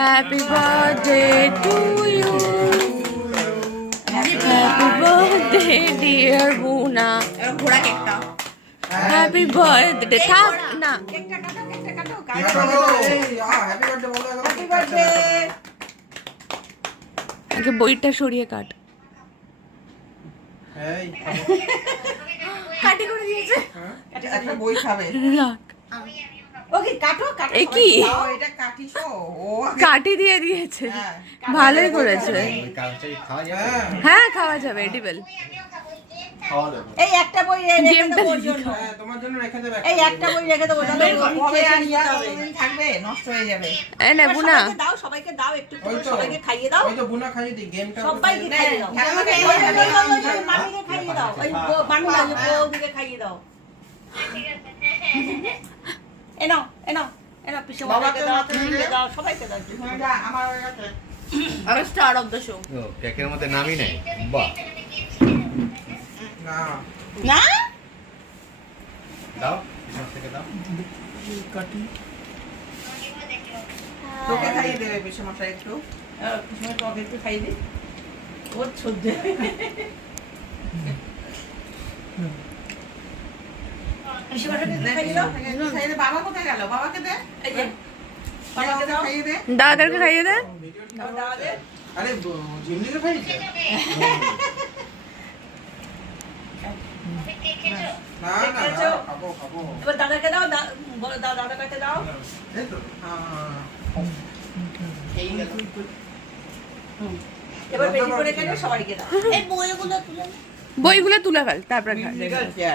Happy birthday to you. Happy birthday dear Buna. ঘোড়া কেকটা Happy birthday. থাক না। কেকটা কাটো হ্যাপি বার্থডে আগে বইটা সরিয়ে কাট। এই কাটি করে দিয়েছে একটা বই খাবে রাখ। ওকে কাটো এ কি? দাও, এটা কাটিছো ও কাটি দিয়ে দিয়েছে। হ্যাঁ। ভালোই করেছে। হ্যাঁ হ্যাঁ খাওয়া যাবে এডিবল। এই একটা বই রেখে গেমটা দেবো ওর দেখি। জন্য হ্যাঁ, তোমার জন্য রেখে দেবে এই একটা বই রেখে দেবো তাহলে কবে আর নিতে হবে। কতদিন থাকবে নষ্ট হয়ে যাবে এই নে বুনা। সবাইকে দাও একটু একটু ওই করে তো সবাইকে খাইয়ে দাও ওই তো বুনা খাইয়ে দি গেমটা সবাইকে খাইয়ে দাও আমাকে মামিকে খাইয়ে দাও ওই মানু বউদিকে খাইয়ে দাও এনাও পিছু বাবাকে দাও তুমিকে দাও সবাইকে দাও আমার কাছে আমি স্টার অফ দ্য শো ও কেকের মধ্যে নামই নাই বাহ না না দাও পিছন থেকে দাও তোকে খাইয়ে দেবে পিছু মশাই একটু পিছনে টকে একটু খাইয়ে দিই ওর সহ্য খাইয়ে দাও খাইয়ে দে বাবা কোথায় গেল বাবাকে দে এই যে বাবাকে দাও খাইয়ে দে দাদাকে খাইয়ে দে। দাও দে আরে জিমনিকে খাইয়েছে না না না খাবো এবার দাদাকে দাও বলো দাও দাদাকে দাও এই তো হ্যাঁ এই গেল এবার বেশি করে খেলে সবাইকে দাও এই বইগুলো তুলে বইগুলো তুলে ফেল তারপর খা। ঠিক আছে